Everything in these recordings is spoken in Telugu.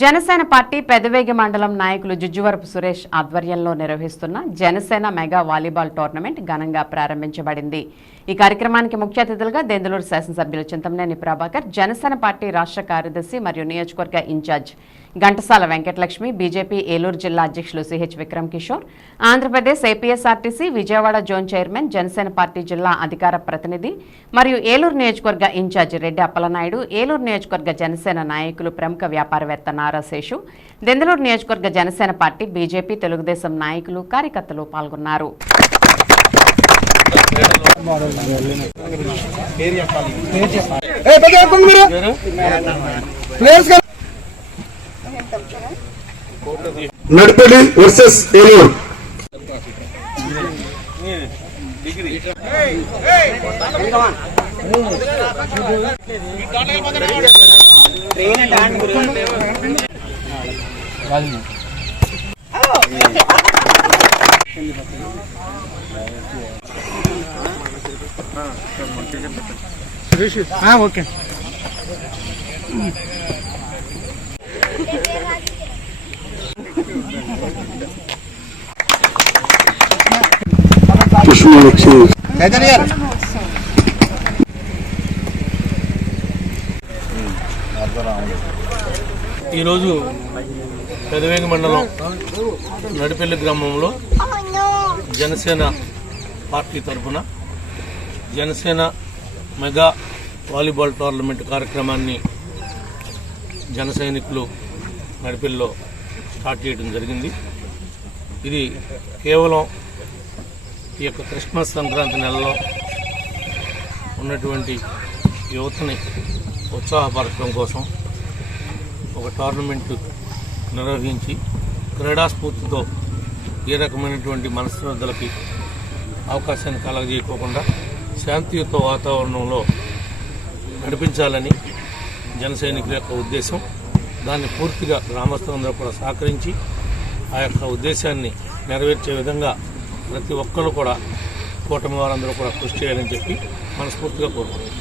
జనసేన పార్టీ పెదవేగి మండలం నాయకులు జుజ్జువరపు సురేష్ ఆధ్వర్యంలో నిర్వహిస్తున్న జనసేన మెగా వాలీబాల్ టోర్నమెంట్ ఘనంగా ప్రారంభించబడింది. ఈ కార్యక్రమానికి ముఖ్య అతిథులుగా దెందులూరు శాసనసభ్యులు చింతమనేని ప్రభాకర్ జనసేన పార్టీ రాష్ట్ర కార్యదర్శి మరియు నియోజకవర్గ ఇన్ఛార్జ్ ఘంటసాల వెంకటలక్ష్మి బీజేపీ ఏలూరు జిల్లా అధ్యక్షులు CH Vikram Kishore Andhra Pradesh APSRTC Vijayawada zone chairman Janasena party జిల్లా అధికార ప్రతినిధి మరియు ఏలూరు నియోజకవర్గ ఇన్ఛార్జి రెడ్డి అప్పలనాయుడు ఏలూరు నియోజకవర్గ జనసేన నాయకులు ప్రముఖ వ్యాపారవేత్త నారాశేషు దెందలూరు నియోజకవర్గ జనసేన పార్టీ బీజేపీ తెలుగుదేశం నాయకులు కార్యకర్తలు పాల్గొన్నారు. ప్లేయర్స్ నడిపల్లి వర్సెస్ ఏలూరు ఆ, ఓకే కృష్ణలక్ష్మి ఈరోజు పెదవేగి మండలం నడిపెల్లి గ్రామంలో జనసేన పార్టీ తరఫున జనసేన మెగా వాలీబాల్ టోర్నమెంట్ కార్యక్రమాన్ని జన సైనికులు నడిపెల్లిలో స్టార్ట్ చేయడం జరిగింది. ఇది కేవలం ఈ యొక్క క్రిస్మస్ సంక్రాంతి నెలలో ఉన్నటువంటి యువతని ఉత్సాహపరచడం కోసం ఒక టోర్నమెంట్ నిర్వహించి క్రీడాస్ఫూర్తితో ఏ రకమైనటువంటి మనస్పర్ధలకి అవకాశాన్ని కలగజేయకోకుండా శాంతియుత వాతావరణంలో నడిపించాలని జనసైనికుల యొక్క ఉద్దేశం. దాన్ని పూర్తిగా గ్రామస్తులందరూ కూడా సహకరించి ఆ యొక్క ఉద్దేశాన్ని నెరవేర్చే విధంగా ప్రతి ఒక్కరు కూడా కూటమి వారందరూ కూడా కృషి చేయాలని చెప్పి మనస్ఫూర్తిగా కోరుకుంటున్నాం.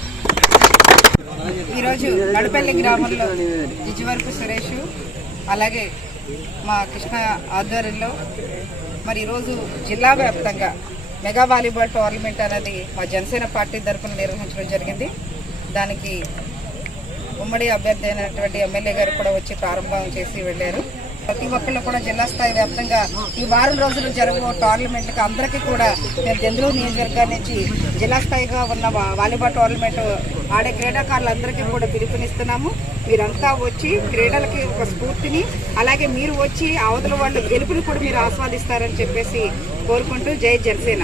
ఈరోజు నడపల్లి గ్రామంలో జిజివరపు సురేష్ అలాగే మా కృష్ణ ఆధ్వర్యంలో మరి ఈరోజు జిల్లా వ్యాప్తంగా మెగా వాలీబాల్ టోర్నమెంట్ అనేది మా జనసేన పార్టీ తరఫున నిర్వహించడం జరిగింది. దానికి ఉమ్మడి అభ్యర్థి అయినటువంటి ఎమ్మెల్యే గారు కూడా వచ్చి ప్రారంభం చేసి వెళ్ళారు. ప్రతి ఒక్కళ్ళు కూడా జిల్లా స్థాయి వ్యాప్తంగా ఈ వారం రోజులు జరుగు టోర్నమెంట్లకు అందరికీ కూడా మేము దెందులూరు నియోజకవర్గం నుంచి జిల్లా స్థాయిగా ఉన్న వాలీబాల్ టోర్నమెంట్ ఆడే క్రీడాకారులందరికీ కూడా పిలుపునిస్తున్నాము. మీరంతా వచ్చి క్రీడలకి ఒక స్ఫూర్తిని అలాగే మీరు వచ్చి అవతల వాళ్ళు గెలుపుని కూడా మీరు ఆస్వాదిస్తారని చెప్పేసి కోరుకుంటూ జై జనసేన.